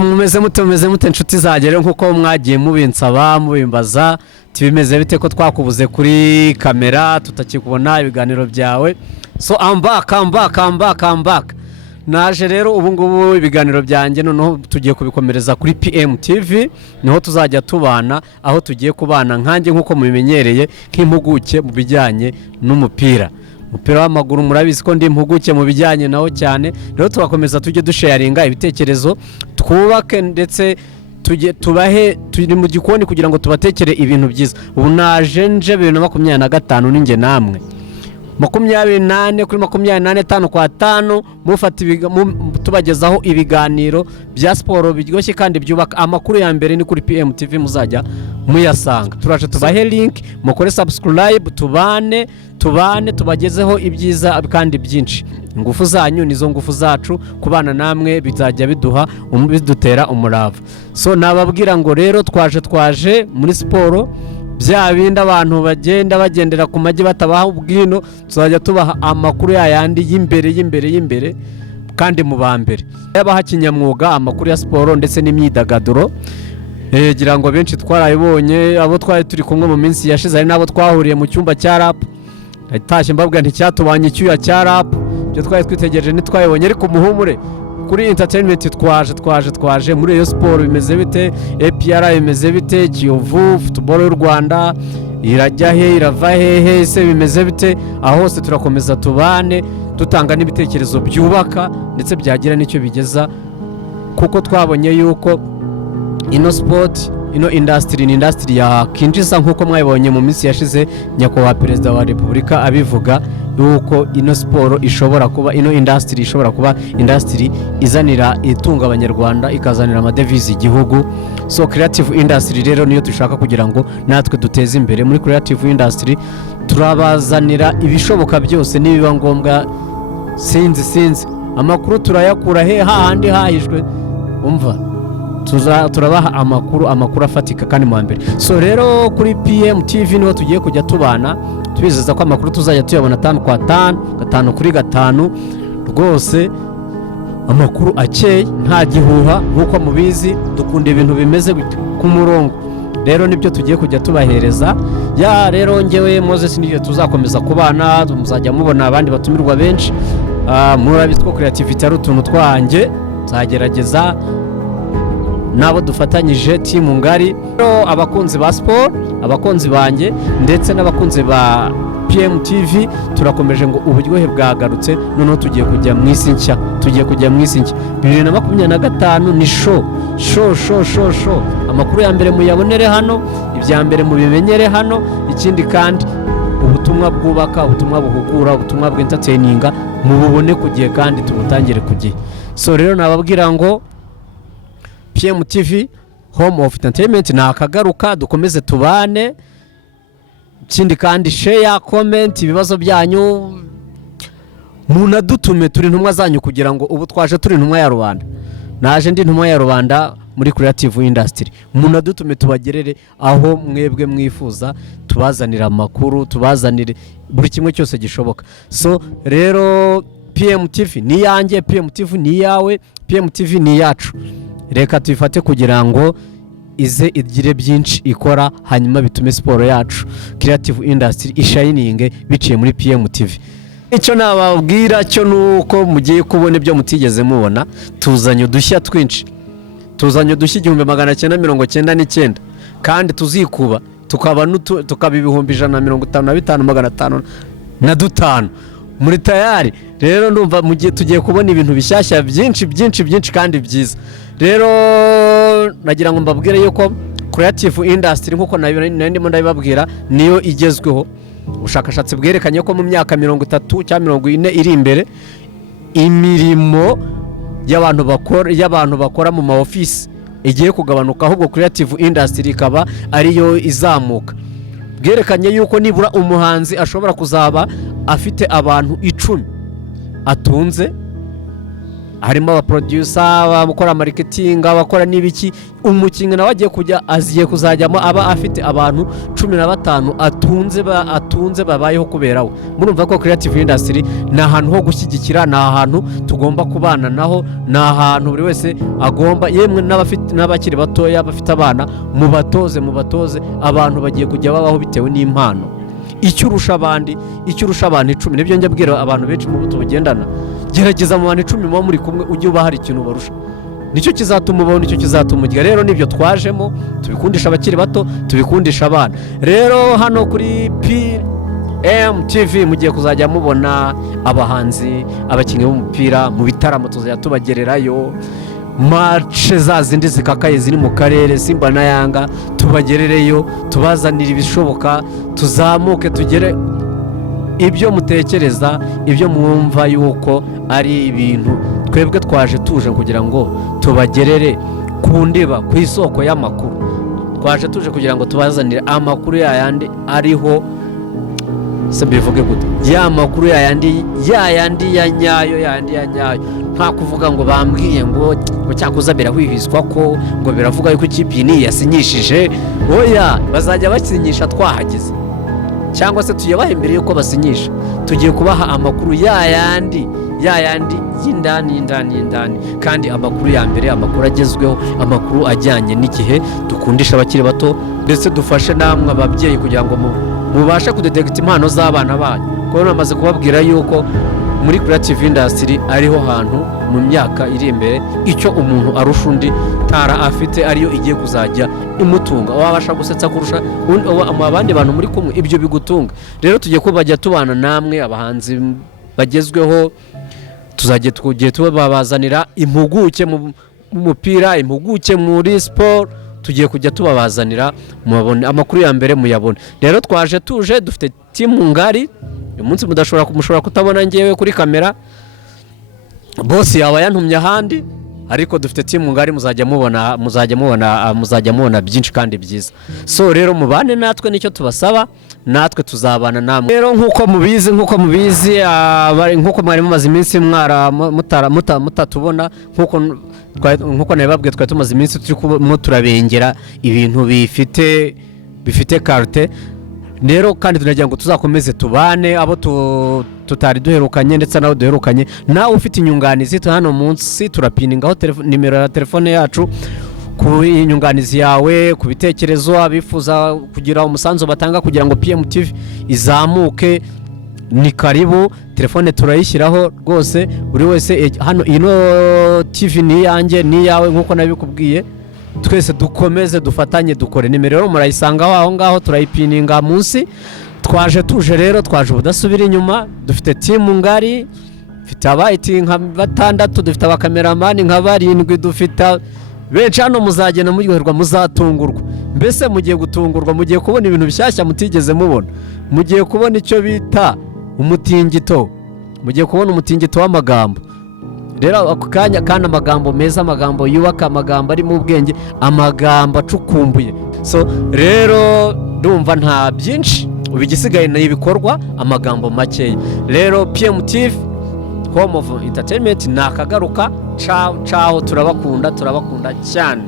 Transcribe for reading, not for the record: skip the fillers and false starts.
mumeze mute inshuti zagere nkuko mwagiye mubinsaba mubimbaza tibimeze bite ko twakubuze kuri kamera tutakikubona ibiganiro byawe. So I'm back. Naje rero ubu ngubu ibiganiro byanjye noneho tugiye kubikomereza kuri PM TV, niho tuzajya tubana, aho tugiye kubana nkanjye nkuko mubimenyereye nk'impuguke mu bijyanye n'umupira w'amaguru. Murabizi ko ndi impuguke mu bijyanye naho cyane, rero tubakomeza tujye dusharinga ibitekerezo, twubake ndetse turi mu gikoni kugira ngo tubatekere ibintu byiza. Ubu naje nje 2025 ninjye namwe 28 kuri 28 5 kwa 5 mufata tubagezaho ibiganiro bya siporo biryoshye kandi byubaka. Amakuru ya mbere ni kuri PM TV muzajya muyasanga. Turaje tubahe link mukore subscribe, tubane tubagezeho ibyiza kandi byinshi. Ingufu zanyu nizo ngufu zacu, kubana namwe bizajya bidutera umurava. So nababwira ngo rero twaje muri siporo bya bindi abantu bagendera ku magi batabaha ubwino, tuzajya tubaha amakuru yayandi y'imbere kandi mu bambere yabaha kinyamwuga amakuru ya siporo ndetse n'imyidagaduro. Gira ngo benshi twarayibonye, abo twari turi kumwe mu minsi yashize ari nabo twahuriye mu cyumba cya rap. Natashye mbabwira nti cyatubanye icyuya cya rap, byo twari twitegereje ntitwayibonye, ariko muhumure kuri entertainment twaje muri iyo siporo. Bimeze bite? APR bimeze bite? Kiyovu football y'u Rwanda irajya he, irava hehe, se bimeze bite? Aho hose turakomeza tubane dutanga n'ibitekerezo byubaka ndetse byagira nicyo bigeza, kuko twabonye yuko ino sport ino industry ni industry yakinjiza nkuko mwabonye mu minsi yashize nyakubahwa Perezida wa Repubulika abivuga yuko ino siporo ishobora kuba ino industry ishobora kuba industry izanira itunga abanyarwanda, ikazanira amadevize igihugu. So creative industry rero niyo dushaka kugira ngo natwe duteze imbere. Muri creative industry turabazanira ibishoboka byose nibiba ngombwa. Sinzi amakuru turayakura hahandi hahijwe, umva turabaha amakuru afatika kandi mu mbere. So rero kuri PM TV niho tugiye kujya tubana, tubizeza ko amakuru tuzajya tuyabona 5 kwa 5 5 kuri 5 rwose, amakuru akeye nta gihuha. Nkuko mubizi dukunda ibintu bimeze ku murongo, rero nibyo tugiye kujya tubahereza. Rero ngewe Moses niyo tuzakomeza kubana, muzajya mubona abandi batumirwa benshi. Murabizi ko creativity ari utuntu twanjye zagerageza nabo dufatanyije team ngari. Abakunzi ba sport, abakunzi banjye ndetse n'abakunzi ba PM TV turakomeje ngo uburyohe bwagarutse, noneho tugiye kujya mu isi nshya 2025 ni show. Amakuru ya mbere muyabonere hano, ibya mbere mubimenyere hano. Ikindi kandi ubutumwa bwubaka, ubutumwa buhugura, ubutumwa bw'entertaininga mububone ku gihe kandi tubutangire ku gihe. So rero nababwira ngo PM TV home of entertainment nakagaruka, dukomeze tubane. Ikindi kandi share, comment ibibazo byanyu, munadutume turi ntumwa zanyu kugira ngo ubu twaje turi ntumwa ya rubanda. Naje ndi ntumwa ya rubanda muri creative industry, munadutume tubagerere aho mwebwe mwifuza, tubazanira amakuru, tubazanire buri kimwe cyose gishoboka. So rero PM TV ni yanjye, PM TV ni yawe, PM TV ni yacu. Reka tuyifate kugira ngo ize igire byinshi ikora, hanyuma bitume siporo yacu creative industry ishining biciye muri PM TV. Icyo nababwira cyo nuko mugiye kubona ibyo mutigeze mubona. Tuzanye udushya twinshi, tuzanye udushya 1999 kandi tuzikuba tukaba ibihumbi 155,505 muri tayari. Rero ndumva mugiye tugiye kubona ibintu bishyashya byinshi kandi byiza. Rero nagira ngo mbabwire yuko creative industry nkuko ndimo ndabibabwira niyo igezweho. Ubushakashatsi bwerekanye ko mu myaka 30 cyangwa 40 iri imbere, imirimo y'abantu bakora mu ma office igiye kugabanuka, ahubwo creative industry ikaba ariyo izamuka. Bwerekanye yuko nibura umuhanzi ashobora kuzaba afite abantu 10 atunze, harimo abaproducer, abakora marketing, abakora n'ibiki. Umukinnyi nawe agiye kuzajyamo aba afite abantu 15 atunze babayeho kuberaho. Murumva ko creative industry ni ahantu ho gushyigikira, ni ahantu tugomba kubana naho, ni ahantu buri wese agomba, yemwe n'abakiri batoya bafite abana, mubatoze abantu bagiye kujya babaho bitewe n'impano. Icyo urusha abantu 10, nibyo njya bwira abantu benshi mu buto bugendana, gerageza mu bantu 10 muba muri kumwe ujye uba hari ikintu barusha, nicyo kizatuma ubaho, nicyo kizatuma ugira. Rero nibyo twajemo, tubikundisha abakiri bato, tubikundisha abana. Rero hano kuri PMTV mugiye kuzajya mubona abahanzi, abakinnyi b'umupira mu bitaramo, tuzajya tubagererayo match za zindi zikakaye ziri mu karere, Simba na Yanga, tubagerereyo, tubazanira ibishoboka, tuzamuke tugere ibyo mutekereza, ibyo mwumva yuko ari ibintu twebwe twaje tuje kugira ngo tubagerere ku ndiba, ku isoko y'amakuru. Twaje tuje kugira ngo tubazanire amakuru yayandi ariho, se bivuge gute, ya makuru yayandi ya nyayo, nta kuvuga ngo bambwiye ngo cyakuza birahwihizwa ko ngo biravuga yuko ikipe ni yasinyishije. Oya, bazajya basinyisha twahageze, cyangwa se tuyebahe mbere yuko basinyisha. Tugiye kubaha amakuru yayandi y'indani, kandi amakuru ya mbere, amakuru agezweho, amakuru ajyanye n'igihe, dukundisha abakiri bato, ndetse dufashe namwe ababyeyi kugira ngo mubashe kudetecta impano z'abana banyu. Kuko namaze kubabwira yuko muri creative industry ariho hantu mu myaka iri imbere icyo umuntu arusha undi tara afite ariyo igiye kuzajya imutunga, wabasha gusetsa kurusha abandi bantu muri kumwe, ibyo bigutunga. Rero tugiye kubajya tubana namwe abahanzi bagezweho, tugiye tubabazanira impuguke mu mupira, impuguke muri sport, tugiye kujya tubabazanira mubone amakuru ya mbere muyabone. Rero twaje tuje dufite timu ngari, uyu munsi mushobora kutabona ngewe kuri kamera, boss yaba yantumye ahandi, ariko dufite timu ngari, muzajya mubona byinshi kandi byiza. So rero mubane natwe, nicyo tubasaba, natwe tuzabana namwe. Rero nkuko mubizi nkuko mwari mumaze iminsi mutatubona, nkuko nabibabwiye, twari tumaze iminsi turabengera ibintu bifite carte. Rero kandi tunagira ngo tuzakomeze tubane, abo tutari duherukanye ndetse nabo duherukanye. Nawe ufite inyunganizi, hano munsi turapiningaho nimero ya telefone yacu, ku inyunganizi yawe, ku bitekerezo, abifuza kugira umusanzu batanga kugira ngo PMTV izamuke, ni karibu. Telefone turayishyiraho rwose, buri wese hano, ino TV ni yanjye, ni yawe, nkuko nabikubwiye. Twese dukomeze dufatanye dukore. Nimero rero murayisangaho aho ngaho, turayipininga munsi. Twaje tuje rero, twaje ubudasubira inyuma, dufite timu ngari, dufite abayiti nka 6, dufite abakameramani nka 7, dufite benshi. Hano muzagenda muryoherwa, muzatungurwa, mbese mugiye gutungurwa, mugiye kubona ibintu bishyashya mutigeze mubona, mugiye kubona icyo bita umutingito, mugiye kubona umutingito w'amagambo. Rero ako kanya, kandi amagambo meza, amagambo yubaka, amagambo ari mu bwenge, amagambo acukumbuye. So rero ndumva nta byinshi, ubigisigaye ni ibikorwa, amagambo makeya. Rero PMTV Home of Entertainment nakagaruka. Ciao, turabakunda cyane.